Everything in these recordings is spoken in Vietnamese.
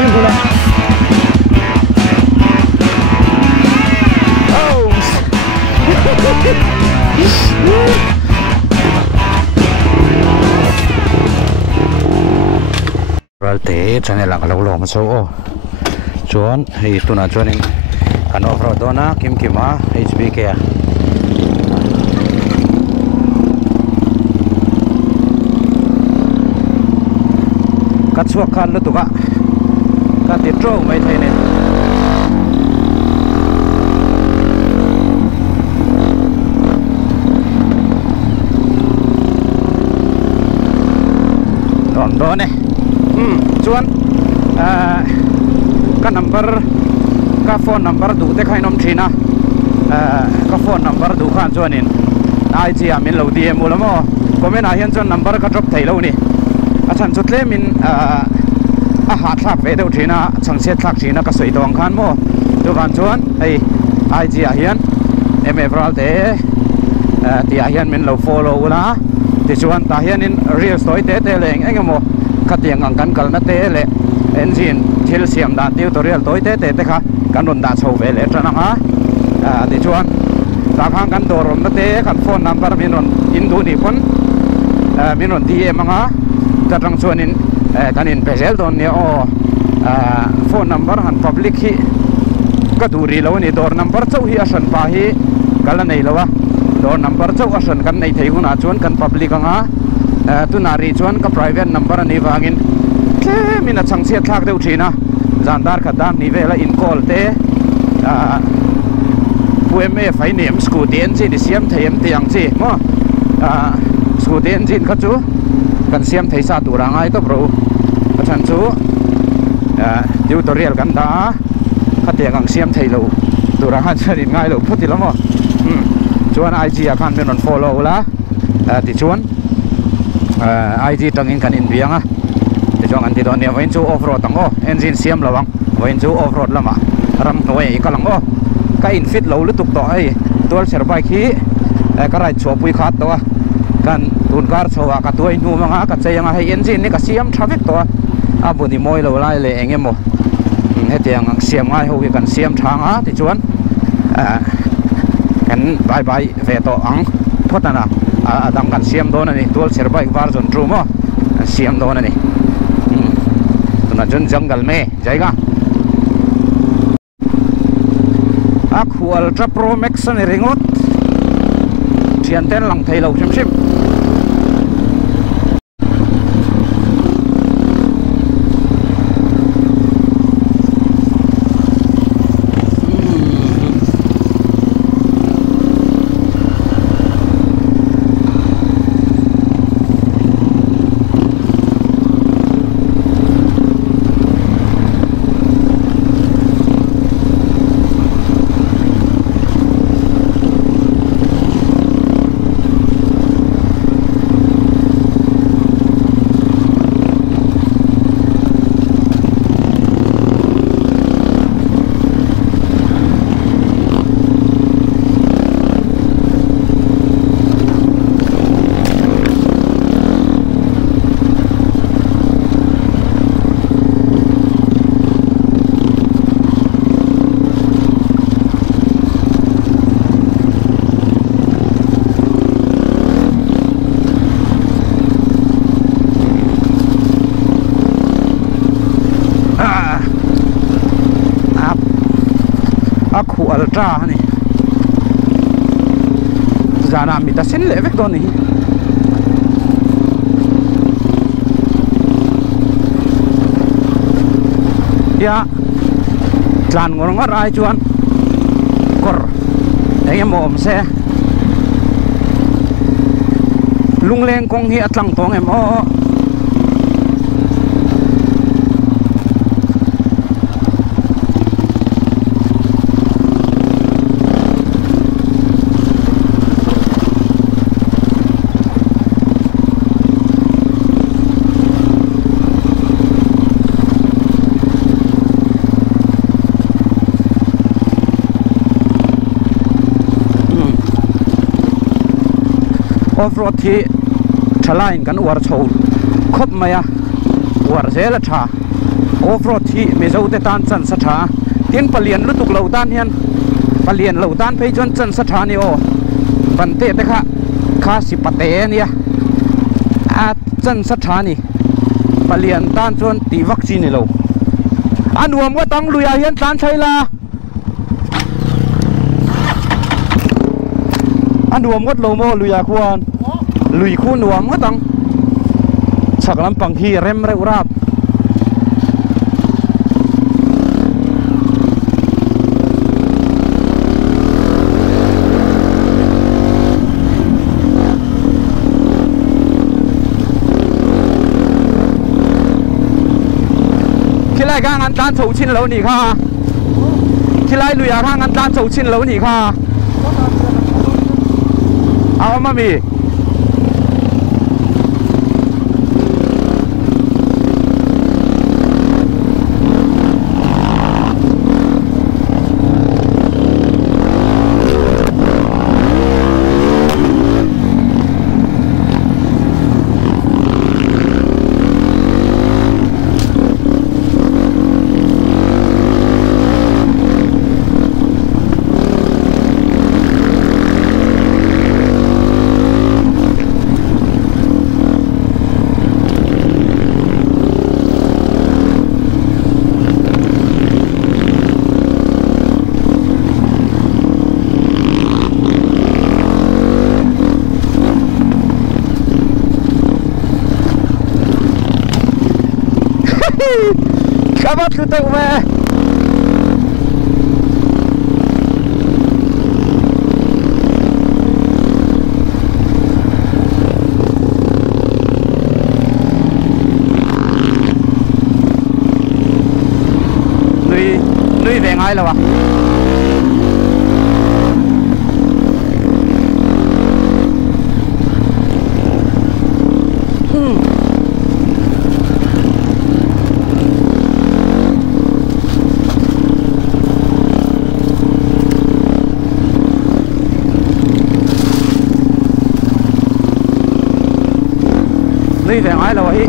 วิ่งกูเลยเราเตะฉันเนี่ยหลังเราลงมาโซ่ชวนให้ตัวน่ะชวนเองกันออฟโรดนะคิมมา HBK กัดสวกคันแล้วตุกะกัดติดโจ้ไม่ใช่เนี่ยโดนเนี่ยชวนก็นัมเบอร์ก็โฟนนัมเบอร์ดูแต่ใครน้องชีนะก็โฟนนัมเบอร์ดูข้างชวนนี่ไอจีอามินเราดีมูลมั้งก็ไม่น่าเห็นชวนนัมเบอร์ก็จบไทยแล้วนี่อาจารย์สุดเล่มินอาหารทักเวเดอร์ชีนะสังเกตทักชีนะก็สวยตัวข้างมั้งดูข้างชวนไอจีอาเห็นเมฟรัลเตที่อาเห็นมินเรา follow นะที่ชวนตาเห็นนินเรียลสวยเตะเลยเองมั้งขัดยังกันกันนั่นเตะเลยเอนจินทิลเซียมด่านติวตัวเรียลตัวเตะเตะค่ะกันโดนด่าโชว์เวเลยจ้ะนะฮะที่ชวนตาข้างกันตัวรมนั่นเตะกันโฟนนัมเบอร์มินนอินดูนี่คนมินนดีเอ็มมั้งฮะจะต้องชวนนินท่านินเพจเอลตัวนี้โฟนนัมเบอร์หันพับลิกฮีก็ดูรีแล้วนี่ตัวนัมเบอร์เจ้าฮีอาชันปาฮีกันละนี่แล้ววะตัวนัมเบอร์เจ้าอาชันกันในไทยคุณอาชวนกันพับลิกอ่ะตุนารีชวนกับ private number นี่วางินแค่มีนัดสังเกตทักเดียวทีนะจานดาร์ขัดดามนี่เวลาอินคอลเตผู้เอ็มเอไฟเนียมสกูเดียนจีดิเซียมเทียมเตียงจีมั้งสกูเดียนจีขัดจูกันเซียมเทียซาตูรังไอตัวโปรขัดฉันจูดิวตัวเรียลกันดาขัดเตียงกังเซียมเทียลูตูรังไอจะดินง่ายลูพูดทีละมั้งชวนไอจีอาคารเป็นนน follow ละติชวนไอจีตั้งอินกันอินเบียงอ่ะที่ช่วงอันที่ตอนนี้วันจูออฟโรดตั้งโอเอนจินเสียมระวังวันจูออฟโรดละมารำตัวอีกกำลังโอก็อินฟิตเราลุตุกต่อไอตัวเชอร์ไบคีก็ไรชัวปุยขาดตัวกันตุนการชัวกับตัวนูมังอ่ะกับใจยังไงเอนจินนี่ก็เสียมทราฟิกตัวบุญมวยเราไล่เลยเองเงี้ยมั้งให้เตียงเสียมง่ายเขากันเสียมทางอ่ะที่ชวนกันบายเวทตัวอังพดนะดังกันเสียมโดนนี่ตัวเสือใบวาร์จนทรูมั้งเสียมโดนนี่ตัวนั้นจนจังกัลเมย์ใจก้าอักหัวอัลตร้าโปรแม็กซ์นี่ริงอดเทียนเต้นหลังไทยเราชิมอัลตร้านี่จานามิตาเส้นเล็กตัวนี้ยาจานงงอะไรจวนกอร์ไอ้ยมอมเสลุงเลงคงเฮียตั้งตรงไอ้หมอออฟโรดที่ชลายกันอวดโชว์คบไหมอะอวดเสียละชา off road thi me zo te tan chan sa tha tin palian lu tuk lo tan hian palian lo tan phei chon chan sa tha ni o ban te te kha si pate ania a chan sa tha ni palian tan chon ti vaccine ni lo anuam wa tang luya hian tan thaila anuam wat lo mo luya khuan lui khu nuam wa tang chak lam pang hi rem re urap lại gang ăn tan sầu chín lâu nhỉ kha khi lại lùi à gang ăn tan sầu chín lâu nhỉ kha áo mà mì Kabat lu tau me Lui về ngay là ba Lui về ngay là vậy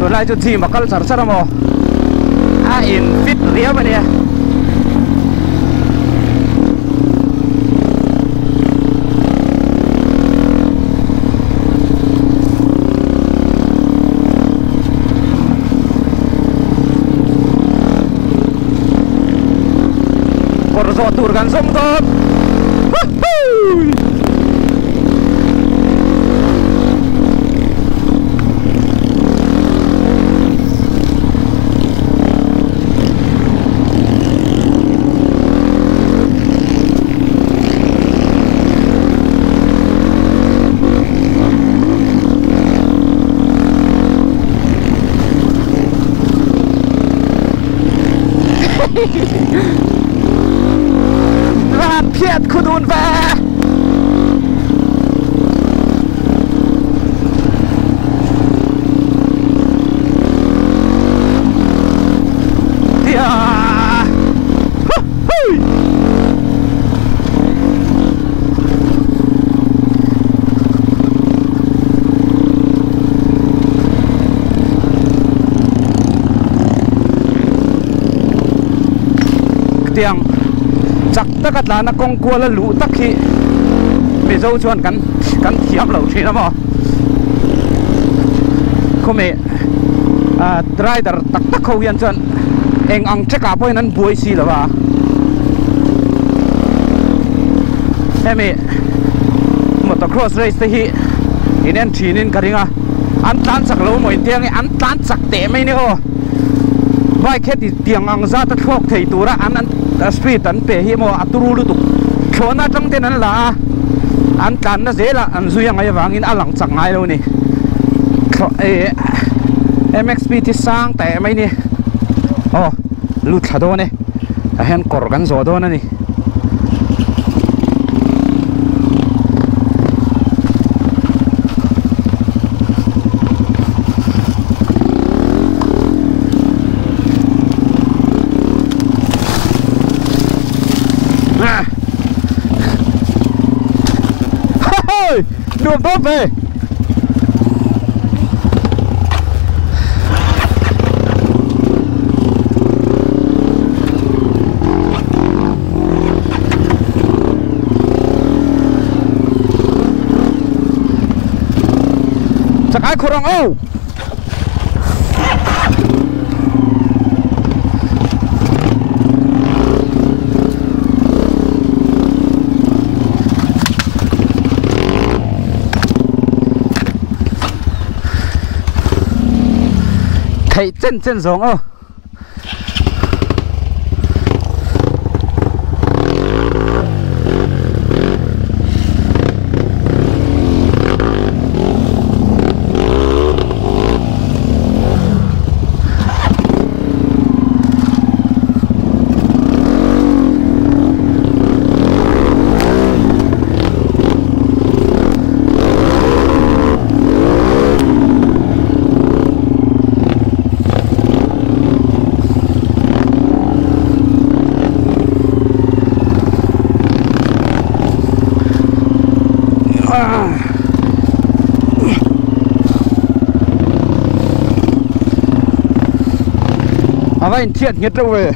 rồi lại cho gì mà cắt sẵn sẵn mà in fit ria ba dia por zo tur kan som to Rat Piet Kudun ve Dia Tiang chắc tất cả là nó con cua là lũ tắc khi bị dâu chuan cắn thiam lẩu thì nó mà không mẹ driver tắc khâu yên chuan anh ăn chắc cả bôi nên bùi xì là ba em mẹ một tàu cross race thì anh chỉ nên cái gì à anh tan sạc lâu mỗi tiếng anh tan sạc tệ mấy nữa vai khét thì tiếng ăn ra tất khóc thầy tù ra anh speed an pe hi mo aturu lu tu khona tang ten an la an tan na zela an zuyang ai wangin alang changai lo ni MXP ti sang te mai ni oh lu thado ne a hen kor gan zo do na ni Đường tốt về สักไอ้คนรังโอ้ไข่เส้นสองเอาไว้เทียดเงี้ยตัวเว้ย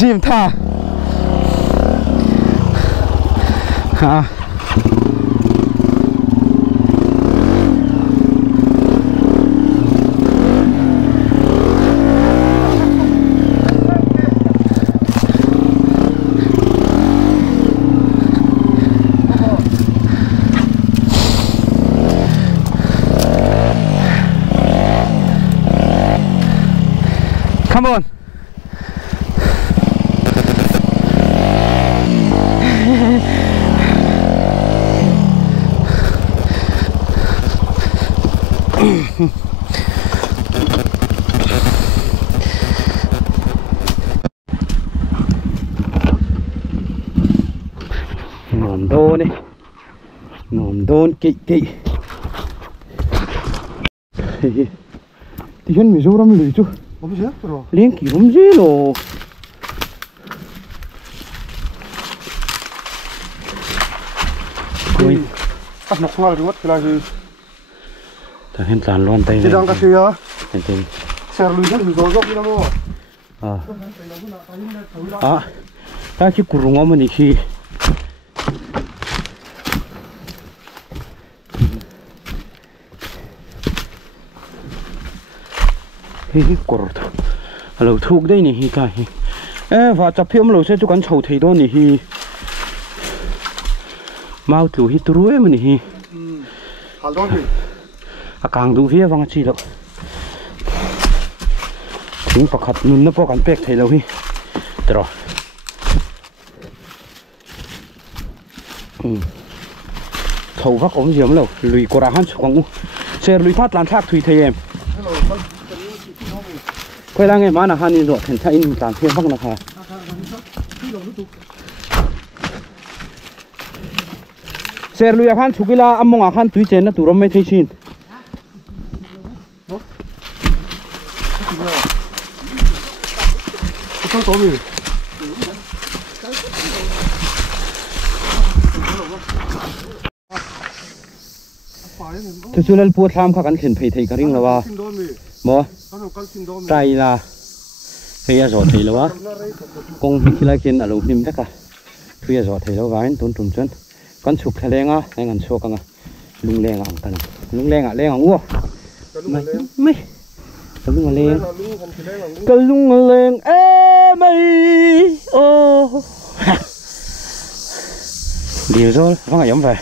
จิมท่าCome on. Ngòm đô đi. Ngòm đô kỵ. Thì chân mình rô ra mình lùi chú. Liên kỳ không dễ lồ. Ui. Bắt nọc hoa rồi cái là gì? Ta hiện tàn loan tay này. Chị đang cà phê á? Hiện tình. Xe lùi rất lùi góc đi đâu mà. Ta chỉ củ rung mà đi khi. Hi cột, lẩu thuốc đây này hi cái, và chụp phim lẩu sẽ cho con chầu thấy đó này hi, mau lẩu hi trôi mà này hi, càng đủ phía văng chi đâu, chúng bạc hạt nun nó bọc ăn bẹt thấy đâu hi, rồi, chầu vắt ống diếm lẩu, lùi cột hàng xuống, xe lùi thoát lan thác thủy thấy em. Quay lại nghe mà là han rồi thành thay in tạm thêm văng là hà xe lùi han chụp cái là âm mong han túi chén nó tủ râm mấy thấy xin tôi chưa lên buốt tham khắc ăn khiển phải thấy cái ring là ba bò tay là khi rồi thì là con khi lại kiến ở lục niệm tất cả khi rồi thì nó vái tốn trùng chân con chụp thay đen á anh ăn xô căng lung lên à cái lung lên à lên à ngua mấy cái lung lên cái lung lên ê mày ô điều rồi không phải giống vậy.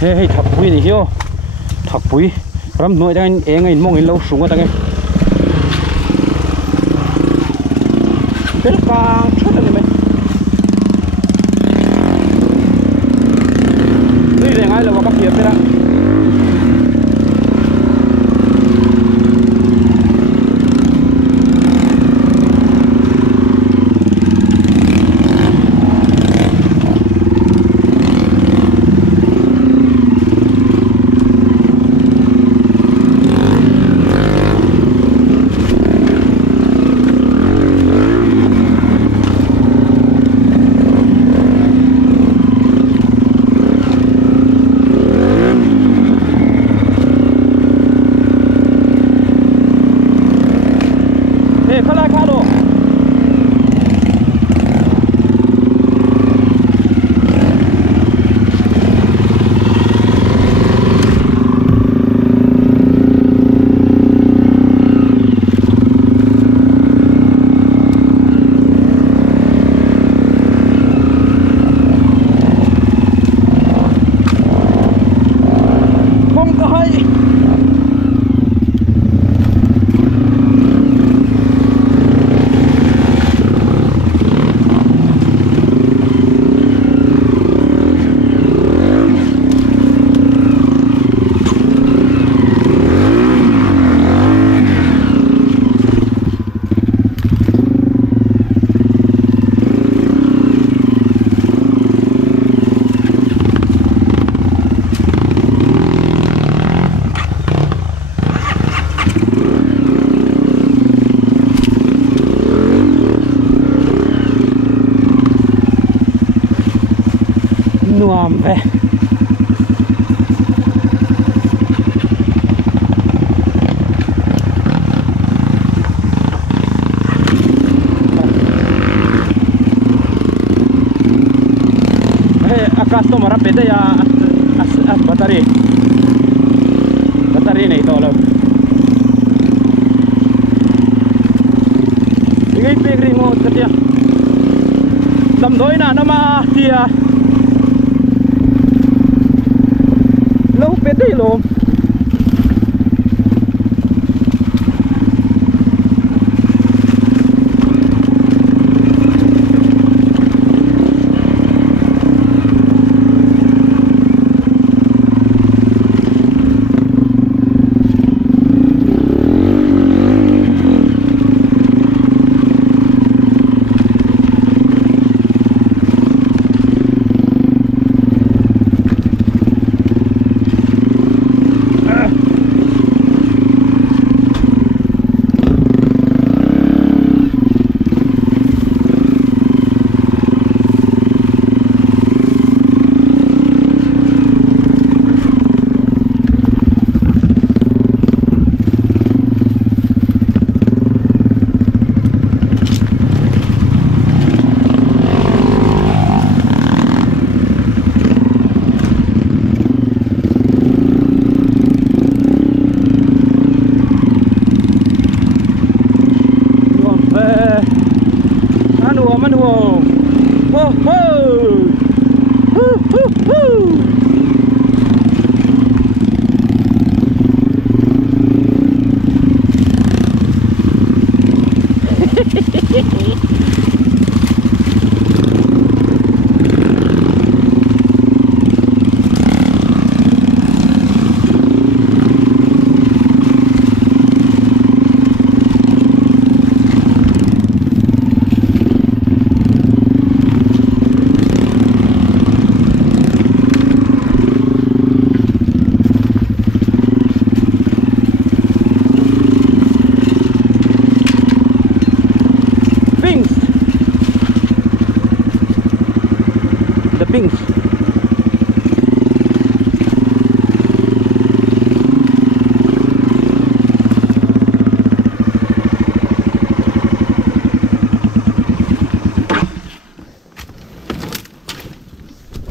Hey thập bụi này hiếu thập bụi rắm nuôi đang em ngay mong anh lâu xuống ở đây biết càng chết rồi mày đi để ngay là vào bắc hiệp đấy đó nuam ve customer up ito ya as battery na ito lo igay pegri mo katya damdoy na nama tia lo pete lo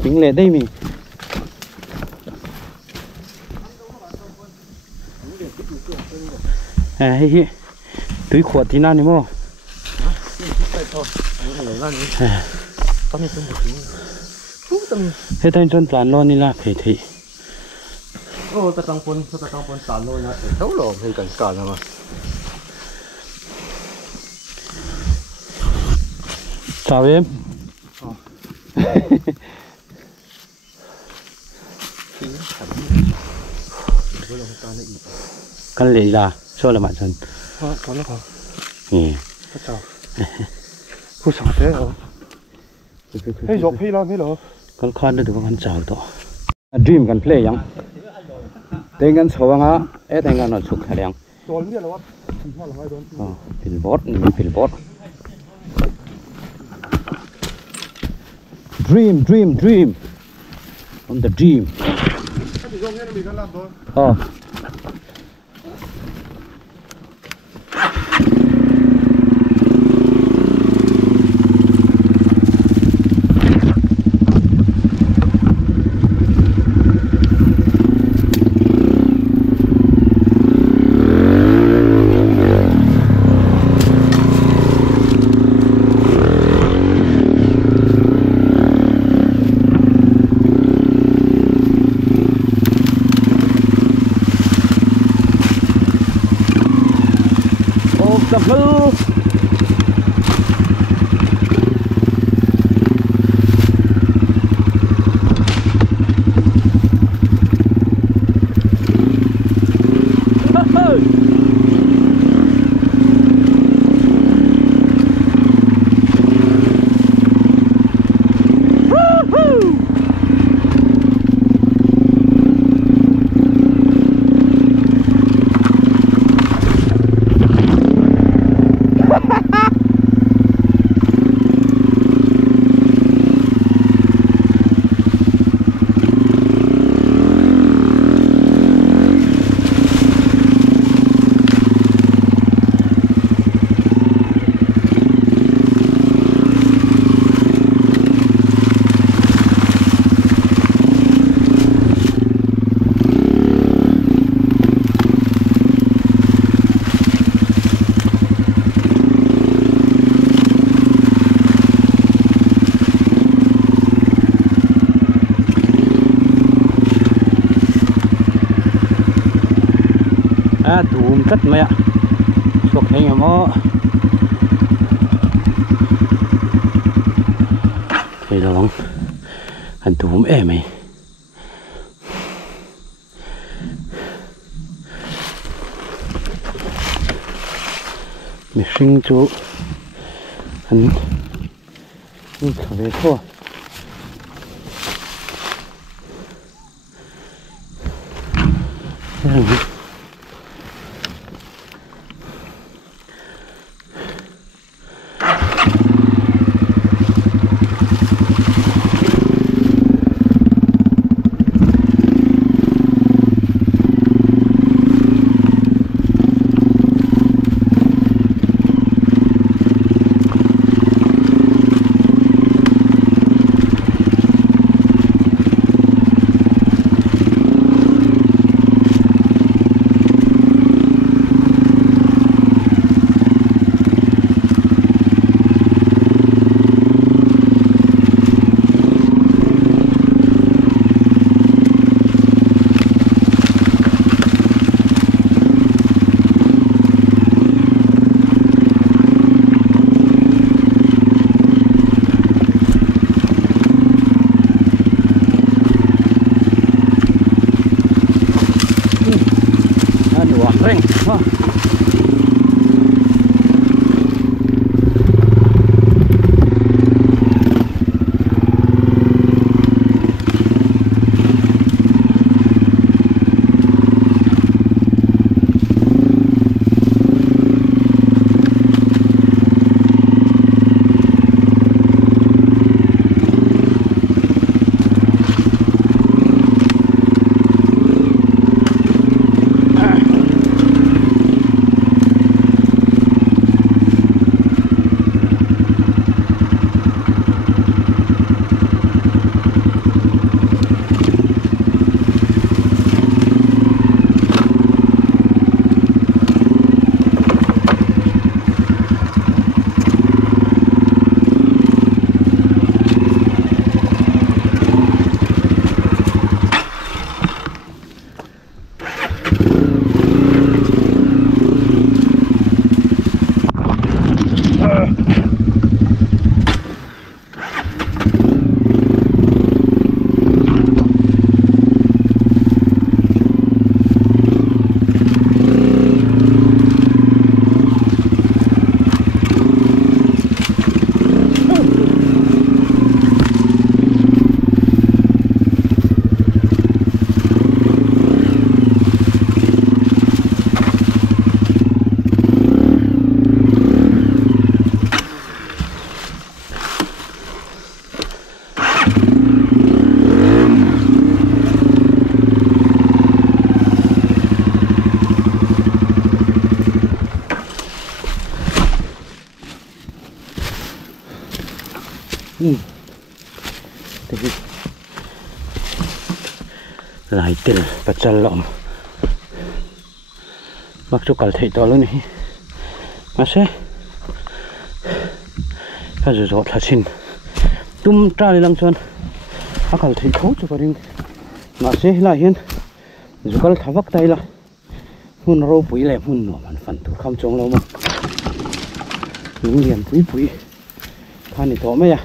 Ping lệ đây mình hi túi khuột thì nào nè mô hết thanh chân toàn lo ni là phải thị ta tăng pon sản lôi nha thấu lộ hay cảnh cản mà chào em căn lì là cho là bạn thân có nó không chào cô sao thế hả hay dọc hay làm hay lo con con được con chào to dream can play yang tên gan sầu nga e tên gan nó sụt thằng yang billboard dream on the dream the blue đùm chất mẹ thuộc hình ở mó thì là bóng anh đùm em mày mình sinh chú anh thở về thôi ring lại tiền bắt chân lợm mặc dù cả thầy to luôn này mà sẽ cái gì rồi là xin tum tra đi lăng xuân các cả thầy khấu cho cái mà sẽ lại hiện dù có tháo vắt tay là hun rô bụi lẹ hun nọ mình phần thủ không trống lâu mà những liền bụi phan này to mấy à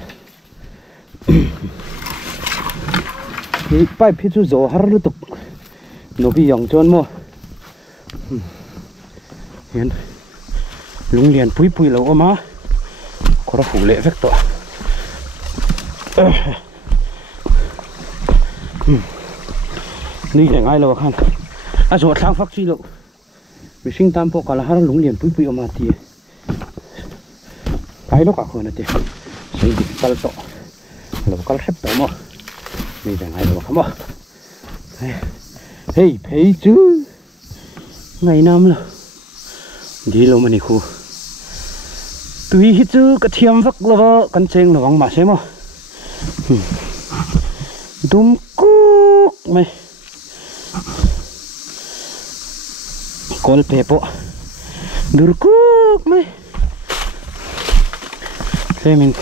thì bài phía chú gió har tục nó bị dòng trơn mua hiện lúng liền bụi lâu mà có ra phủ lệ vết to đi để ngay lâu khăn à rồi sang phát chi lộ mình sinh tam bộ cả là har lúng liền bụi mà thì cái nó cả khơi này thì xây dựng cao to lâu cao xếp to mà đi để ngay lâu không mà hey thấy chứ ngày năm là đi lâu mà này khu tùy hết chứ cái thiêm vắc là con chênh là vắng mà xem mà đúng cúc mày con pepo dur cúc mày thế mình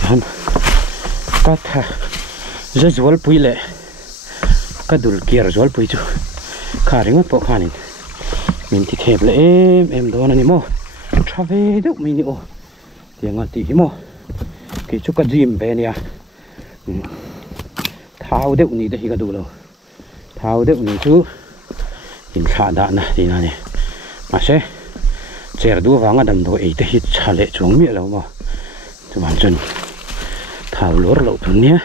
hắn cắt ha rất dễ bùi lệ cắt dur kia rồi bùi chứ khá riêng mất bộ khá nín mình thì khép lại em đó là mò tra về được mình đi ô tiếng ngọn tí mò cái chút cái gì về nè thao được ní đây cái đủ rồi thao được ní chứ in khá đạn này thì này mà sẽ chèr đua vàng ở đầm thôi ấy thì hít trả lệ xuống miệng đâu mà cho bạn chân thao lúa lậu thun nhé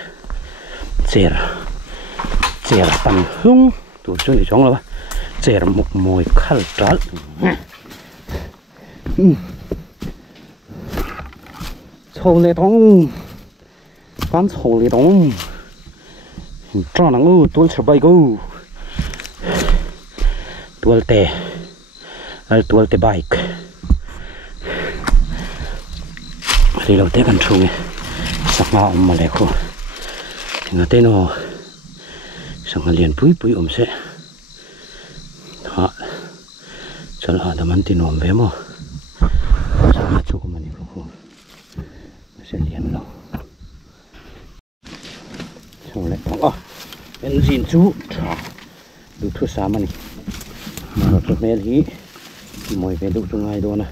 chèr bằng hung tụi xuống để xuống là chèr một mồi khăn trát sầu lê đông bán sầu lê đông cho nó ngu tuôn sờ bay go tuôn tè bike đi lâu té cần chung sắc màu mà lẹ khô thì tên nó sang liền bụi sẽ họ cho họ đã mang tin ổn về mà sang chỗ của mình đi khô sẽ liền lâu xong lại còn engine chú đủ thứ sao mà này mà nó tốt mẹ thì mọi về đủ trong ngày đó nè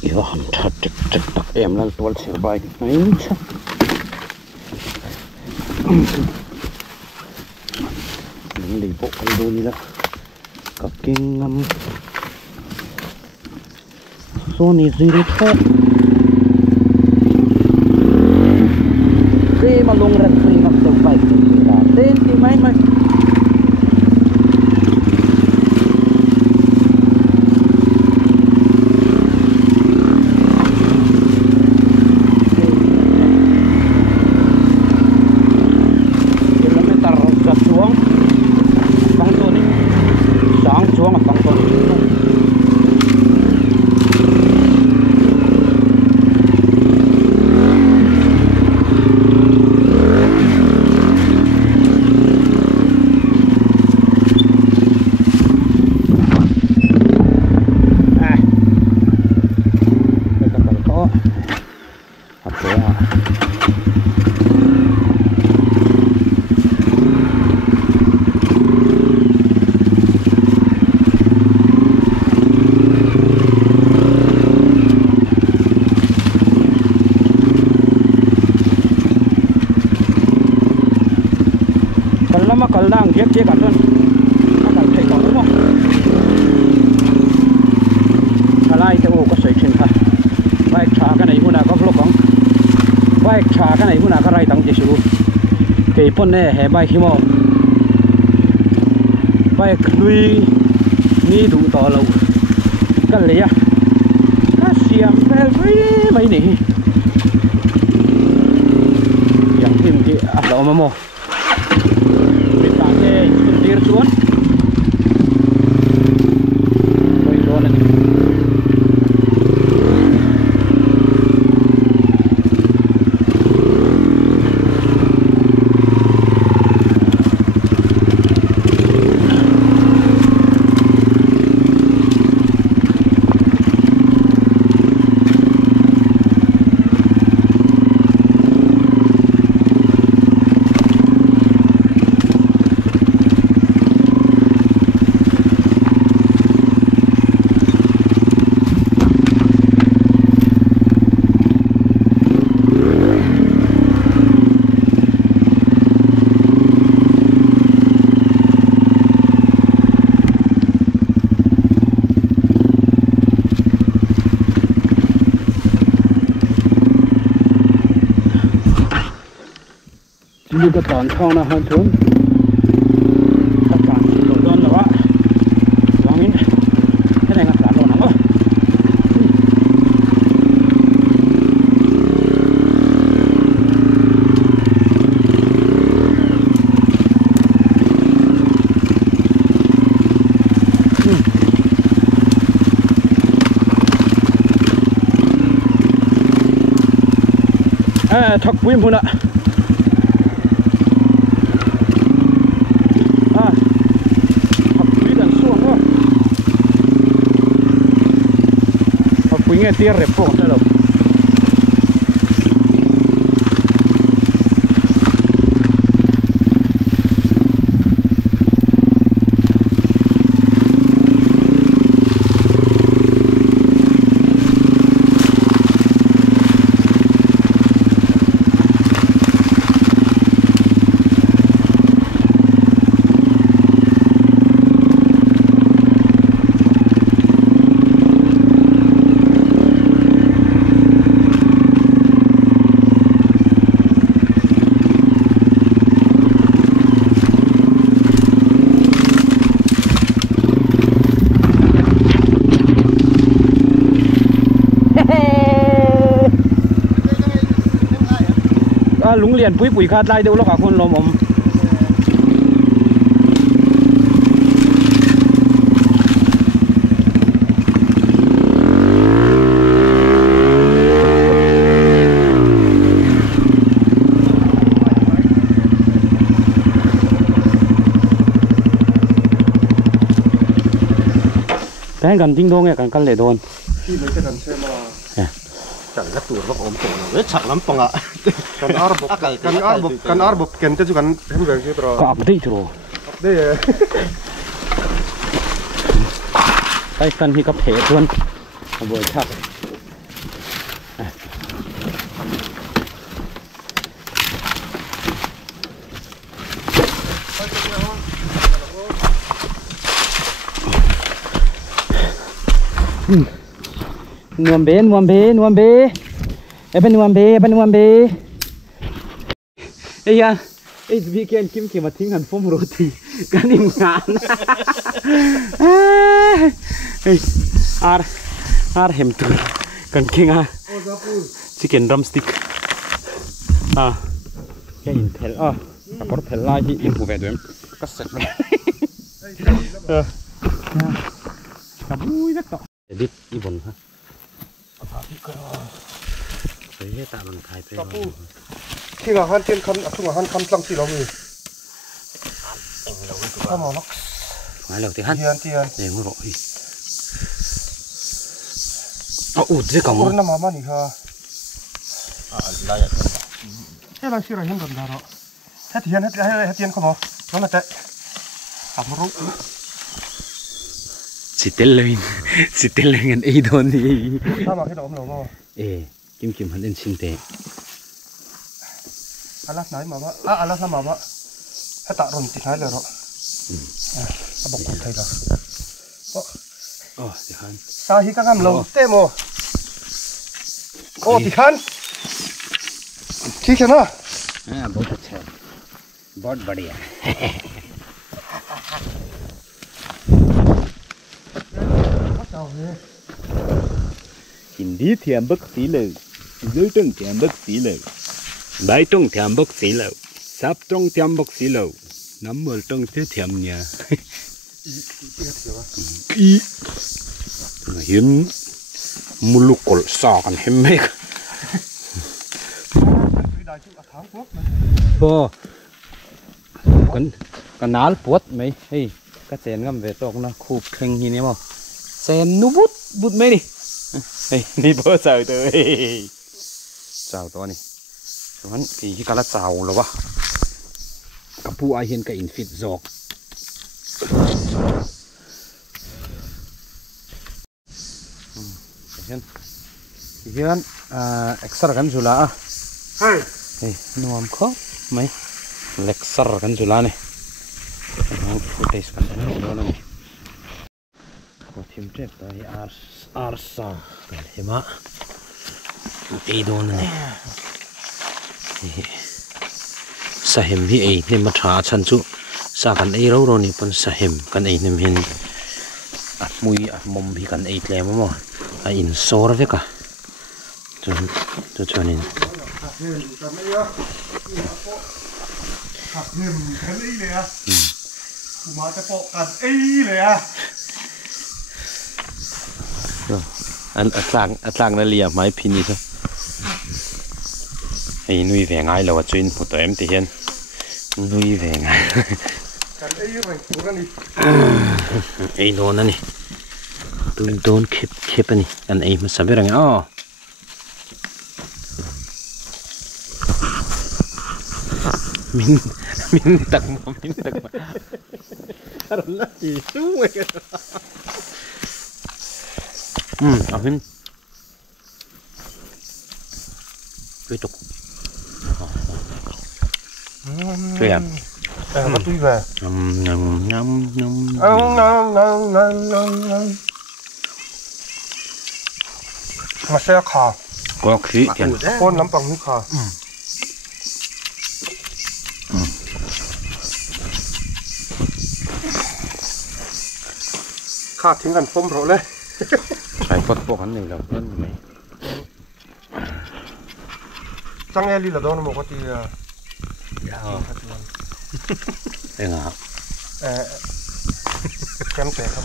yêu hầm thật chật đặc em là tuôn xe bay ấy chắc những đi bộ cái đôi như đó cặp kinh ngâm số này gì đấy thôi khi mà lung ra thì mặc đồ phải là tên thì mấy mà cần đang ghép cả luôn nó cần thấy có đúng không cái này thì ô có sợi trên ha bike trả cái này huna có vlog không bike trả cái này huna cái rai tăng chỉ số cái pon này hệ bike himo bike lui ni đủ to lâu cái này à cái xiêm về mấy này yang tim thì đâu mà mua dir chuan coi luôn này như cái tòn thong nào hơn xuống tất cả đồ đơn là quá vắng in thế này là cả đồ nóng quá thật quý môn ạ nghe tiếng rệp phổ ra đâu ลุงเรียนปุ๋ยคาดไล่เดี๋ยวเรากับคนลมอมแต่กันจริงโดนไงกันเลยโดนที่เลยกันใช่ไหมจังกระตุ้นว่าอมตัวนะฉักน้ำปงอ่ะกันอาร์บบเก่งจะจุกันเห็นแบบนี้ตลอดก็อับได้ถูกได้ไปกันที่กับเพจด้วยเอาไว้ชักนวมเบไอ้เป็นนวมเบไอ้ยาไอ้วีแกนกิมมาทิ้งหันฟ้มโรตีกันอีกงานเฮ้ยอาร์เห็มตัวกันคิงอ่ะชิคเก้นรัมสติกแกอินเทลกับรถเทลไล่ที่อินผูเวดเวมก็เสร็จแล้วกับบุ้ยนักต่อดิบอีบนฮะเฮ้ยตามันคายไปที่งานฮันเทียนคำทุ่งฮันคำตั้งที่เรามีข้ามล็อกมาแล้วที่ฮันเทียนเนี่ยมึงรออีอุดจะกำมือน้ำมันนี่ค่ะลายให้เราชื่ออะไรเห็นแบบนั้นเหรอให้เทียนเขาบอกน้องน่ะแต่ทำรู้สิเตลเลยเงินไอ้โดนนี่ถ้ามาให้เราไม่รู้กิมหันเอ็นชิงเตะอะไรไหนมาว่าอะไรทำมาว่าให้ตะรนติดท้ายเลยหรอบอกคนไทยเหรอติฮันซาฮิกังลงเตโมติฮันठीक है ना बहुत अच्छा बहुत बढ़िया Hindi thiam bất xí lầu, dưới trăng thiam bất xí lầu, bãi trăng thiam bất xí lầu, sắp trăng thiam bất xí lầu, nắm mờ trăng thế thiam nhà. Hiến mulu cột sò còn hiếm mấy. Vô, cái nál bút mấy, hey, cái chén ngâm về trong nó khụp khinh như thế mà, chén nu bút mấy đi. Đi bơ sờ từ sờ to này hắn thì cái cá sào rồi ba cặp pu ai hiền cái infit giọt hiền extra kan zula hey nuam kho mấy extra kan zula này footage kan đó này Tim trip tới arsa cái mà cái đồ này sahim hi ấy nên mà trả chân chú sa cần ấy lâu rồi nè còn sahim cần ấy nên hiền mùi mồm thì cần ấy lem mà in sore vậy cả cho nên màจะปอกกันเลยอ่ะอันล่างนั่นเรียไม้พินิซะไอ้นุ้ยแหวงไงเราว่าจุนผู้ตัวเอ็มตีเห็นนุ้ยแหวงไงกันไอ้ยังไงตัวนั่นนี่ไอ้โดนนั่นนี่โดนเข็บอันนี้กันไอ้มันสับไปยังไงอ๋อมินตักมาอะไรล่ะจีสู้ไงเอาขึ้นด้วยตุกช่วยอ่ะมาตุ้ยแบบมาเสียขาก็ขี้กันก้นน้ำปังนี่ขาขาทิ้งกันฟ้มโผล่เลยใช้พดพวกนั้นนี่เราเพิ่มไหม chẳng nghe đi là đó nó một cái thì đây ngã kem tẻ không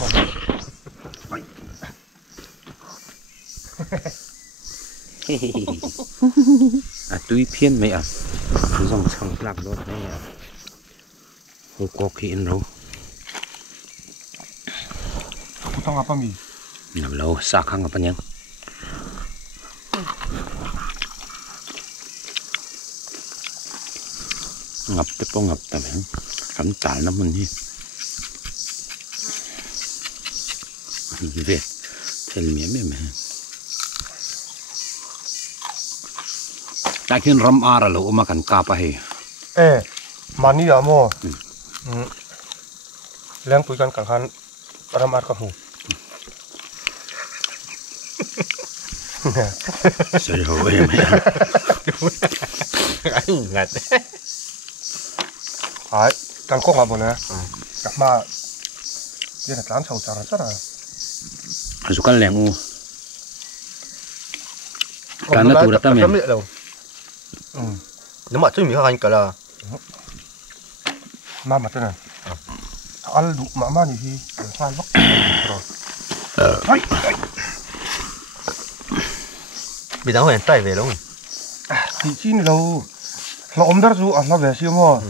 mà tuy phiên mấy dòng sông lạc đó này hồ có kiện rồi không apa mi nằm lâu xa khăn apa nhang ngập tới bao ngập tầm hắn cắm tải lắm mình đi về thêm miếng mềm tại khi ram ara lo mà cần capa hay mani à mo leng tui kan kan ram ar ka hu sợi hồ em ngặt ai kan ko ngabo na các ma dia nak lan chau chara chara suka leng u karena tu datang men nếu mà tôi mình hay cả là ma mà thế này ăn đủ mà ni hi phan vóc rồi bị đau hẹn tay về luôn thì chi này đâu nó ôm đắt ru nó về siêu mo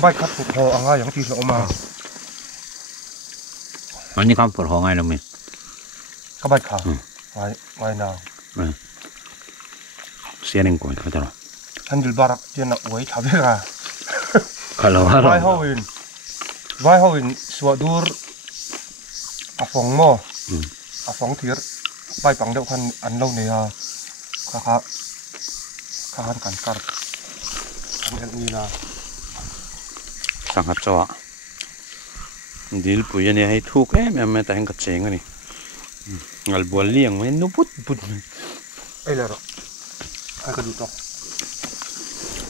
bay cắt cục hồ ăn ngay những chi nó mà anh đi khám phẫu thuật ngay đâu mình các bay khá ngay nào xe nên coi thôi rồi anh đi barak tiền là uống chả biết à kalau vai hoin suadur afong mo afong thir bay bằng đậu khăn ăn lâu này à khá khăn cản cart anh như là sangat cowok dil punya ni hai thuk em ta hang kaceng ni ngal bual liang men no put ấy là rồi ai có đủ tóc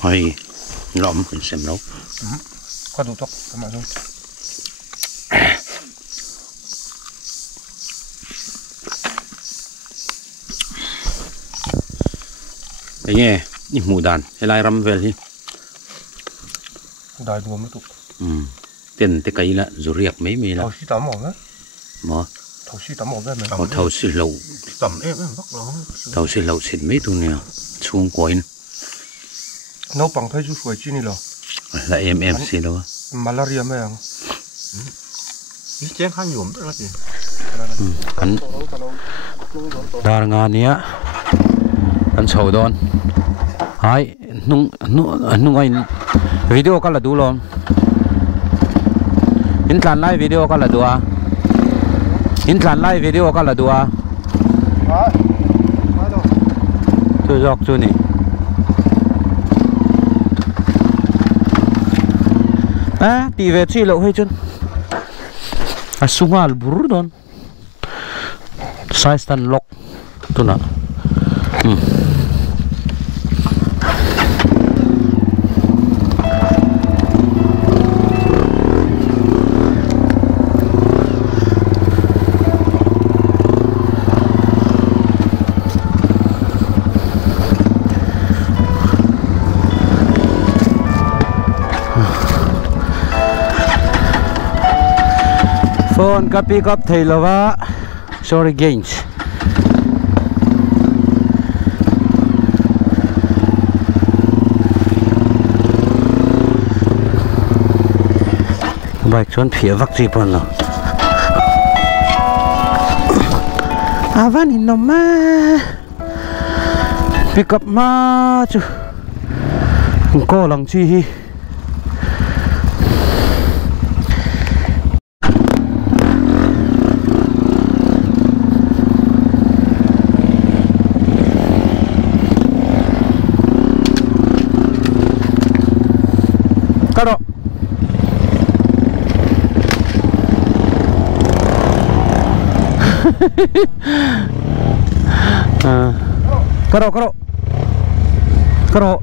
hai lom kun sem lo có đủ tóc các bạn không bây giờ ni mudan helai ram vel hi đại đùa mới tục tiền te kai la zuriak mấy mi la thầu xí tắm mỏ đó mo thầu xí tắm mỏ về mình thầu xì lầu tầm em bắt nó thầu xì lầu xịt mấy tu nè chuông coin nấu bằng thấy chú suối chi này rồi là em xì lầu malaria mấy anh cái chén khá nhuộm rất là gì anh dar nga nia anh sầu đón hai nung anh video cả là đủ luôn in tlan live video cả là đủ à in tlan live video cả là đủ à tôi dọc cho nè đi về chi lộ hay chân sungal buru don size tan lock tu na phone ka pick up thei lova sorry gains bike chọn phía vắc gì bọn nó avan in nó mà pick up mà chứ không có lòng chi hi Caro. Caro. Caro.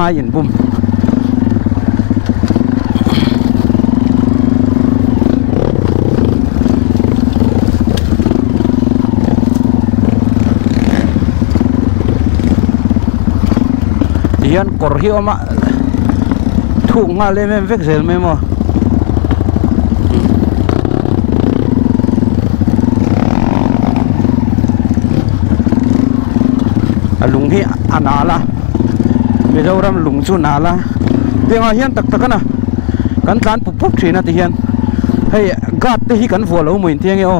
hai in bum hian kor hi oma thu nga le mem vek zel memo lung hi anala bezoram lung chu nala denga hian tak takana kan tlan pup pup thina ti hian hei gat te hi kan vual lo muin tiang e o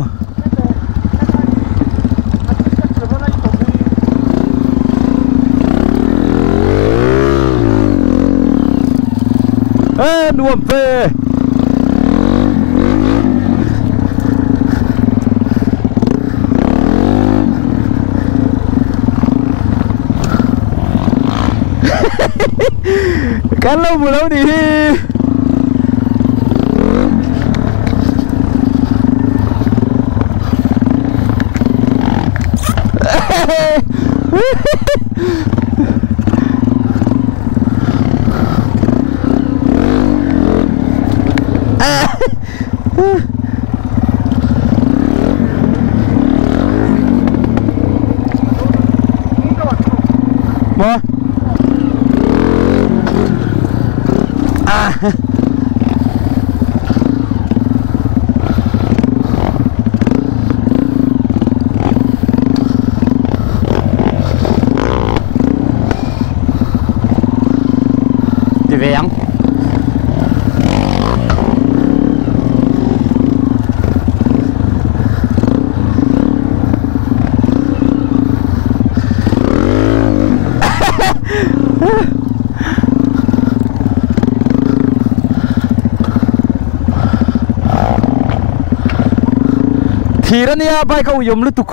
nuông về cắn lâu vừa lâu đi đi về ăn thì đó nha bay câu dùng lít tục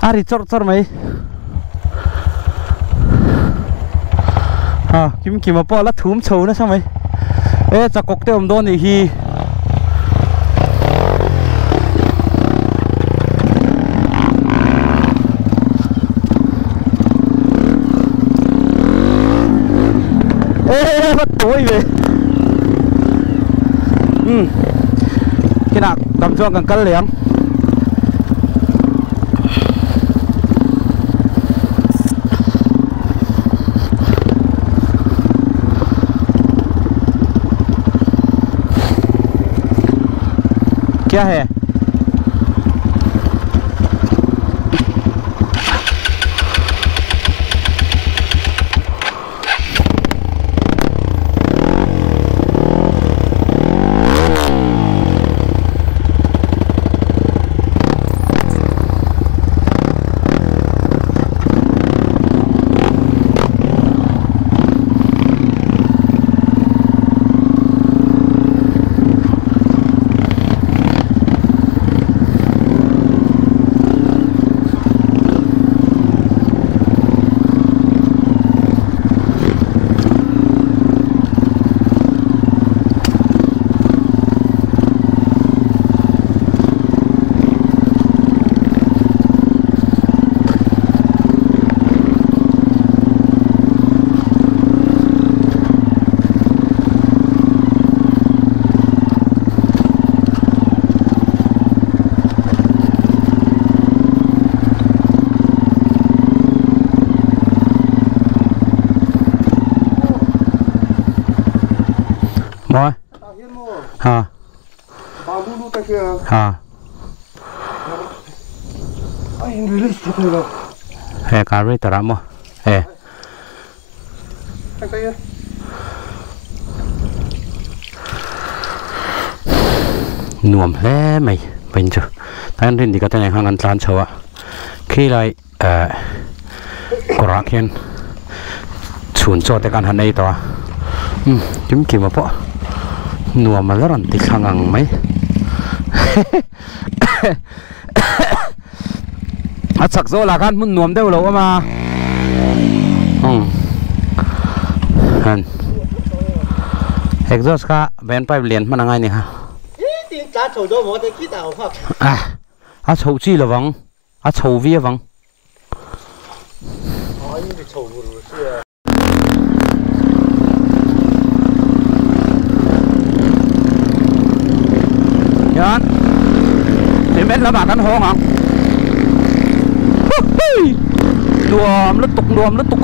ari chor mày kim kim mà bỏ lá thúm sầu nữa sao mày ê chắc cọc tiêu đôn thì hi ê bắt tối về cái nào cầm chuông cần cân liếng क्या है Moi. Ha. Ha. He cari teramo. He. Nuông lẽ mày bình chưa. Tại nên thì cái này hàng ăn tlan sầu à. Khi lại quả kiên chuẩn cho tới căn hành này to. Chúng kìm mà bỏ. Nuông mà rất là thích hàng ăn mấy. Chắc rồi là gan muốn nuông đâu lâu mà. Exhaust ka ben pipe liền mà ngay nè ha. Chầu chi là vắng, chầu vía vắng. ละมากันห้องอ่ะรวมแล้วตกรวมแล้วตก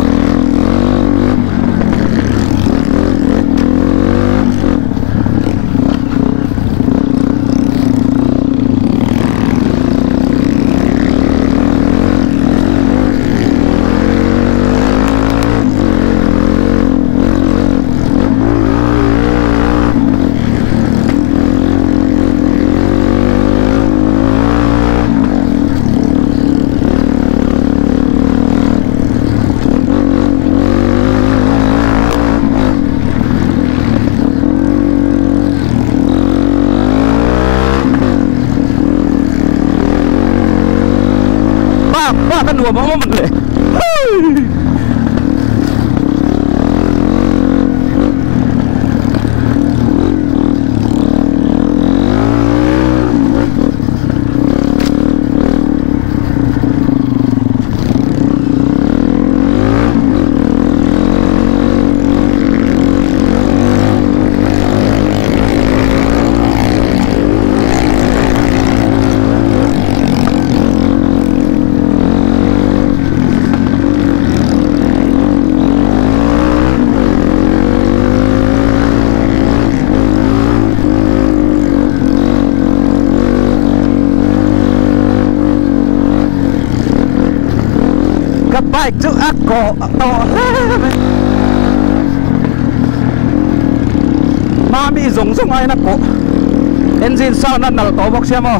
ป้ากันหัวมันเลยกับไปจุอักโกต่อมามีส่งไอ้นักโกเอนจินซาวนั่นเราต่อบอกเสียมั้ง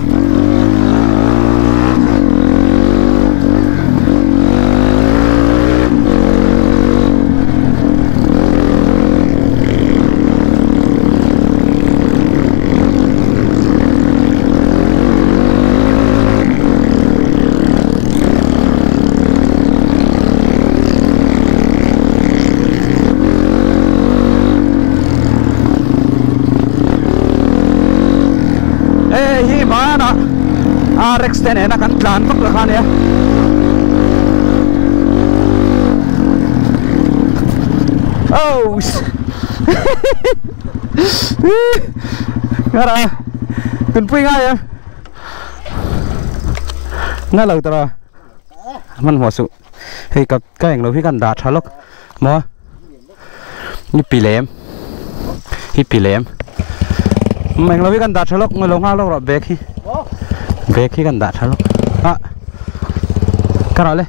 mana RX 10 enak kan plan pak lekan ya oh ngara kun pui nga ya nga lau tara man ho su hei ka ka eng lo hi kan da thalok mo ni pilem hi pilem mình lo biếtกันดัดทะลกไม่ลงห้าลกหรอกเบรกที่กันดัดทะลกอ่ะกันเอาเลย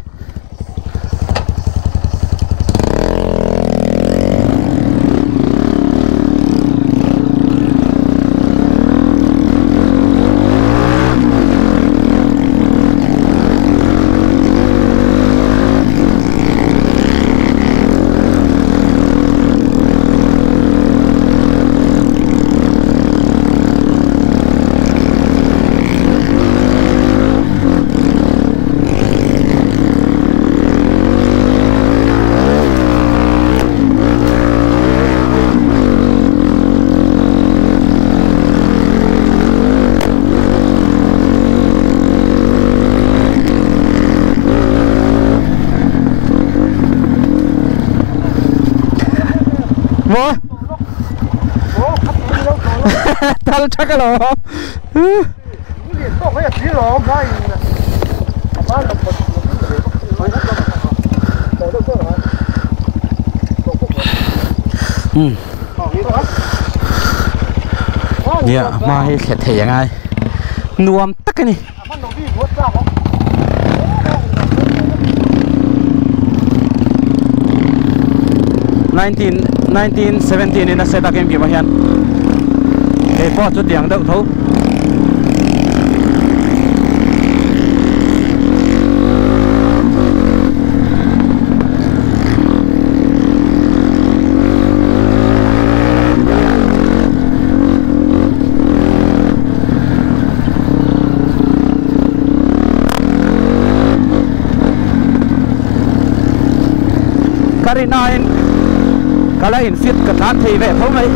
tal chakaloเนี่ยมาให้เสร็จเทยังไงนวมตักนี่1917 in a set again give a hand a pot to the young dog toe carry 9 Kala in fit ka tan thei ve tho mai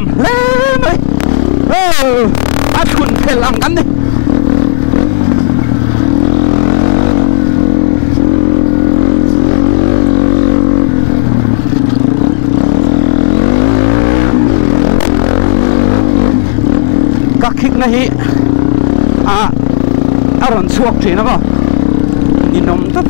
lom le mai a thun phelang kan ni ka khik na hi a ron chuak thina ko ni nom tap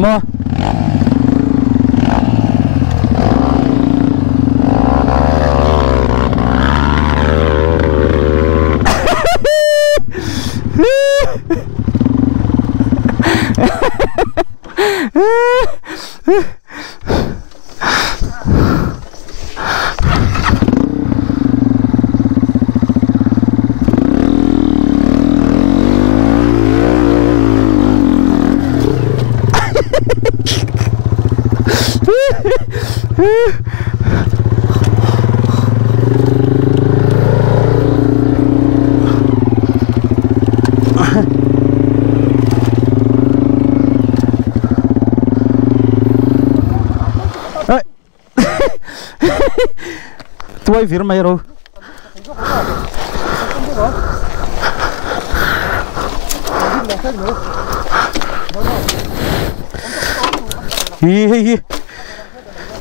mo tôi viết mày rồi hi hi hi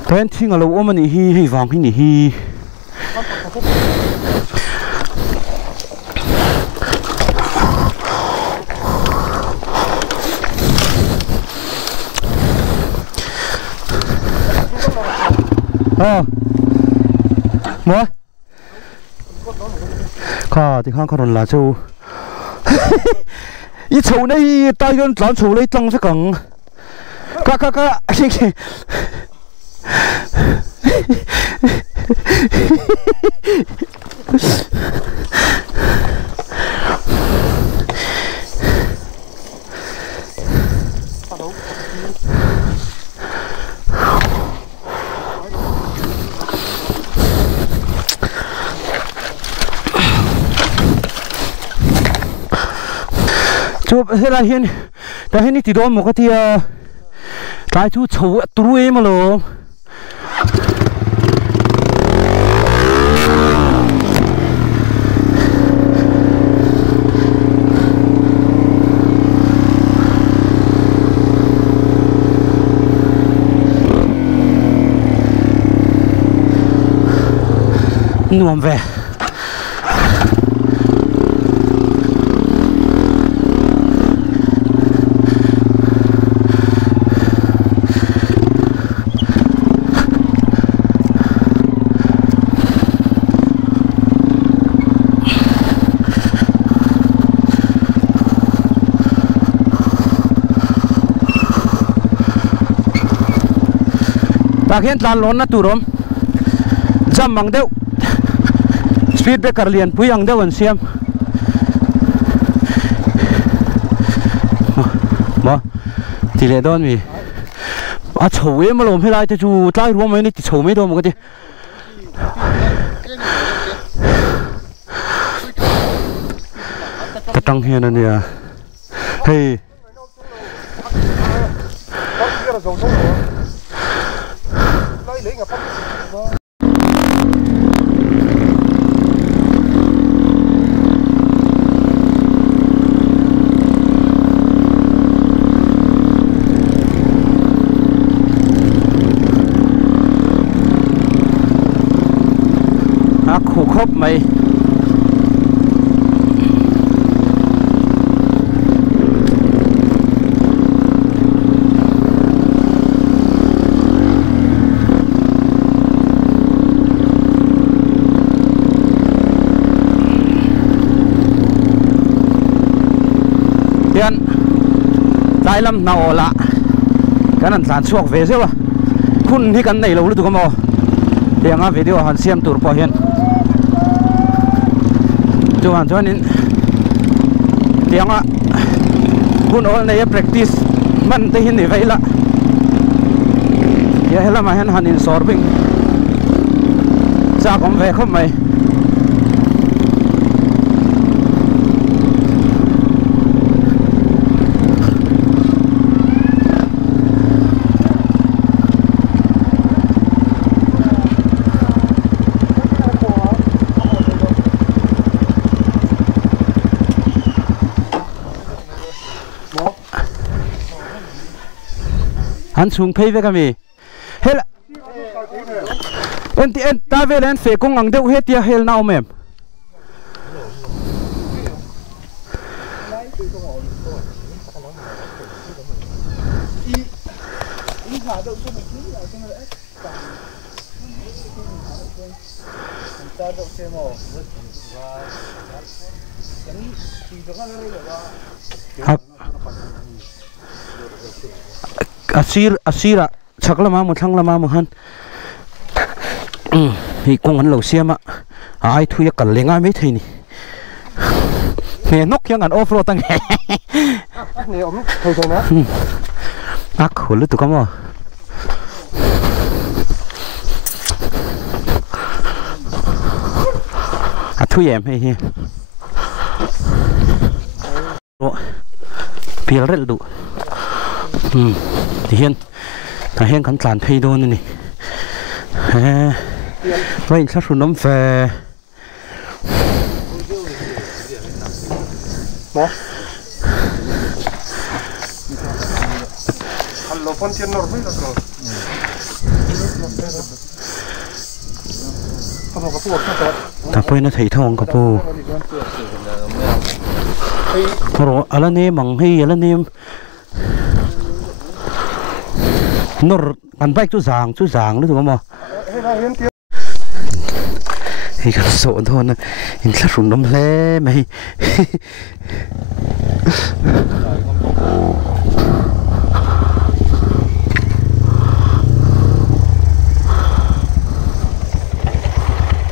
thế thì ngờ lâu ôm anh hi hi vàng hi hi mua khá thì khá còn là châu ít châu này tay con làm châu này tăng sẽ càng cá chụp thế là hiện đã hiện thì đó một cái thì cái chú chấu tuổi mà lo nuông về ta hiện tan lon na turom jam mang deu speed breaker lian pui ang deu an siam mo ti le don mi a chou em lom helai te chu tlai ruam mai ni ti chou mai do mo ka ti ta tang hian an ya hey khổ khốc mày tiền tai lâm nào lạ cái này sản xuất về chứ mà phun thì cái này lâu lúc tụi con mò tiếng á video hoàn xem tụi bỏ hiện cho anh cho nên tiếng á phun all này practice mình tới hiện để vậy là vậy là mà hiện hành in sort bình ra còn về không mày anh xuống pay với kami hết en ta về lên phê công ngang đâu hết ya hell nào mềm asira chắc là một thằng là một hắn thì con hắn lâu xem ạ ai thui cả lên ai mấy thầy nè nè nóc yang ăn off road tăng nè ông thầy thầy nè ác khổ lắm tụi con mà thui em hay hi bia rất là đủ thì hiện ta hiện cần tàn thay đôi này vậy sao số nấm về ta phải nó thấy thong cái bộ rồi anh em bằng hay anh em nó ăn bách chú giàng nữa tụi con mà thì cái sổ thôi nè hình là sụn nấm lé mày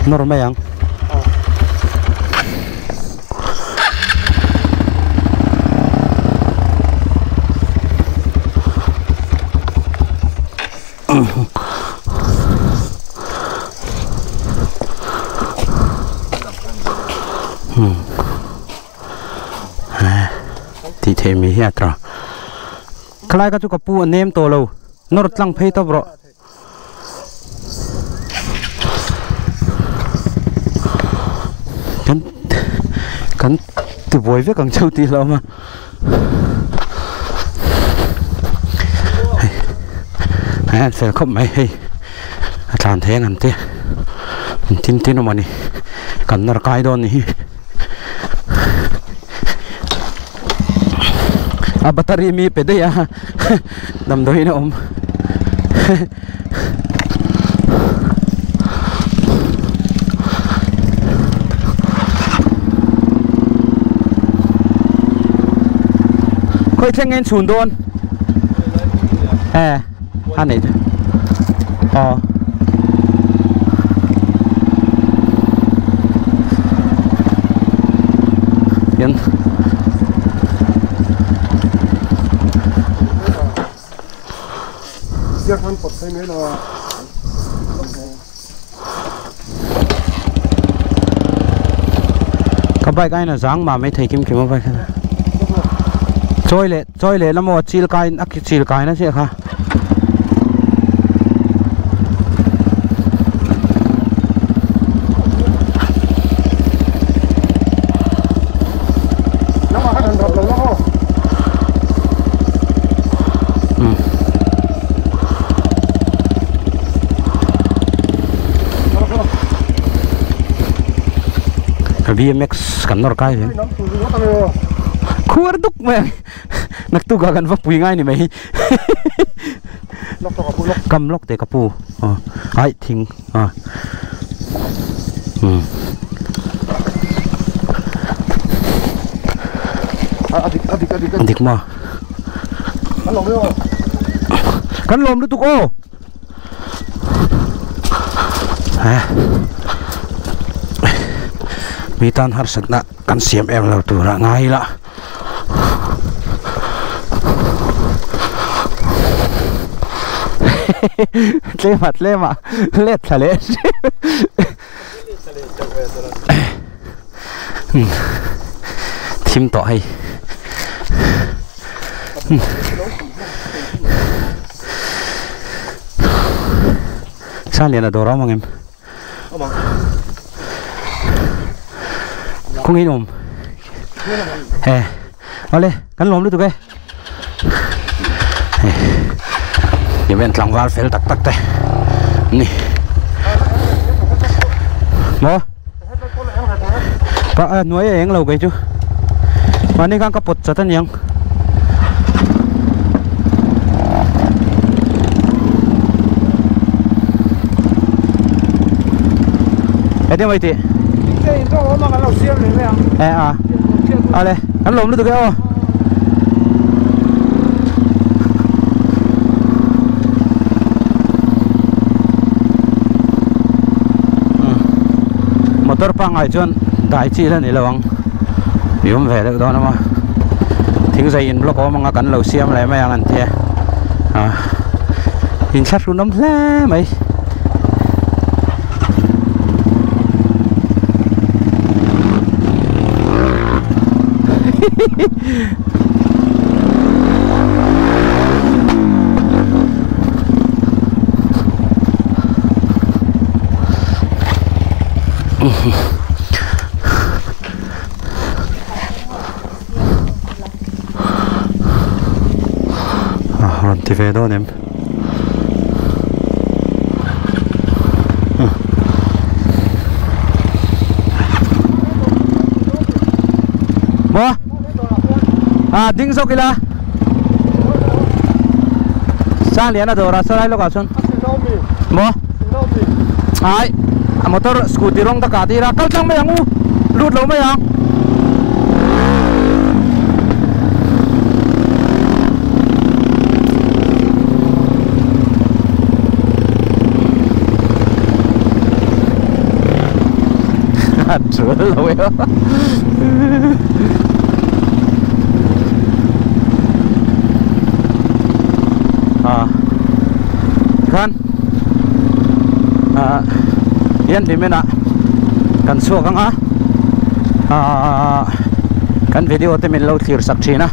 nó rồi mày ăn thì thế mi hết rồi, cái cái chú có pu anh em to lâu, nó rất lăng phê to bro, cắn từ buổi với càng châu tí lâu mà, phải không mày hay, làm thế ngàn thế, tin tin mà nè cần nó cái đó nè à battery mi pe đây à nằm đôi nó ôm khơi thanh nghe chuồn đôn anh này yên giang han bật thấy mấy là các bạn cái này dáng mà mấy thầy kim kiếm vậy trôi lệ là một chill cái nó sẽ ha BMX kan nor kai khuar duk me nak tu ga kan va pui ngai ni mai kam lok te kapu ai thing adik ma kan lom lu tu ko mi tan har sat na kan siam em lo tu ra ngai la tlema let thale thim to hay sao liền là đồ đó mà em không nghĩ nôm lên cắn lốm đi tụi cái giờ bên lòng vào phải tắc tắc đây nè mò bà nuôi em lâu cái chú mà này đang có bột cho thân nhang cái đấy mấy tỷ lên cắn lốm đi tụi cái motor pa ngai chuan dai chi la ni lawang yum ve được đó mà thing dây in block mà kan lo siam lại mai an the in sát ru nom la mai Ron ti ve do nem mo ding so kila sang lian do ra sarai lo ka sun mo ai motor scooter rong ta ka ti ra kal chang me yang u lut lo me yang sửa rồi đó kan yan di mena kan so kang kan video te min lo clear sak thina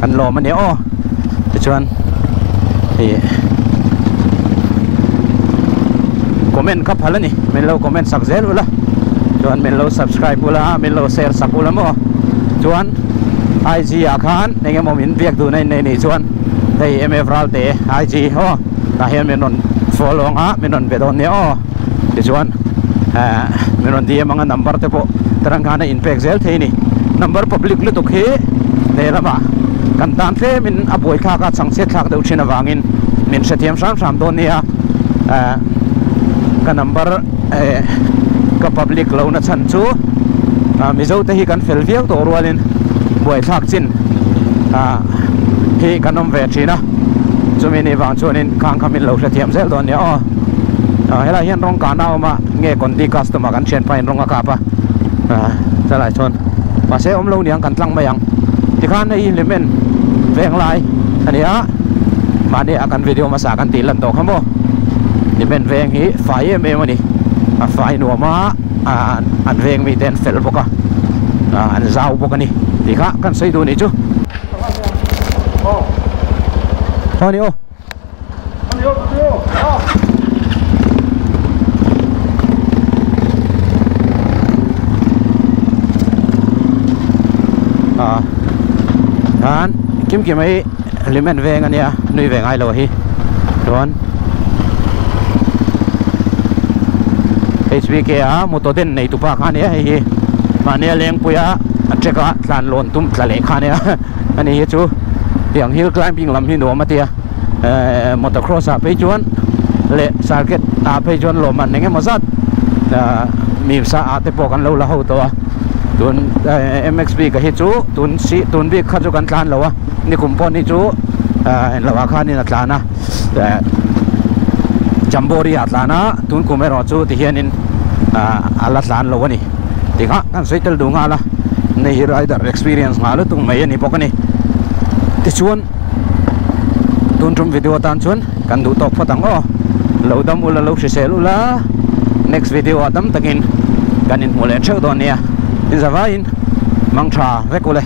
kan lo man ne ti chuan thì comment ka phala ni min lo comment sak zel wala chuan min lo subscribe wala min lo share sak wala mo chuan IG akhan nenge mo min viak du nei nei chuan dei mf ral te IG ho ta hian min non follow min non vedon ne ti chuan min ron di manga number te po tarang khana impact zel theini number public lu tuk hi le lama kan tan tle min aboi kha ka changse thak deuh thina wangin min sethiam sam don nia ka number ka public lo na chan chu mi zo te hi kan fel viau to rualin boi thak chin hi kanom ve thina chumi ni wang chuanin khang khamin lo sethiam zel don nia hela hian rong ka naw ma nge kon di customer kan chen pain rong ka pa chalai chon pa se om lo niang kan tlang mayang ti khan nei lemen veng lai ania mani akan video masa kan tilan to khamo lemen veng hi fai em ani fai no ma an veng mi den fel boka an zau boka ni ti kha kan sei du ni chu ani o kan kim ai limen veng ania nui veng ai lo hi don HBK motoden nei tupa khania hi mania leng puya atreka tlan lon tum tlale khania ani hi chu tiang hill climbing lam hi no matia motocross a pe chuan le circuit a pe chuan lo man nge mazat mi sa a te po kan lo la ho to tun MXB ka hi chu tun bi kha chu kan tlan lo wa ni kumpon ni chu lawa kha ni na tlana jambori atlana tun kumero chu ti hianin ala tlan lo ni ti kha kan saitel du nga la nei rider experience nga lo tung mai ni pokani ti chuan tun tum video tan chuan kan du tok phatang o lo dam ula lo selula next video adam takin kanin mole cheu don nia in zavain mangtha vekule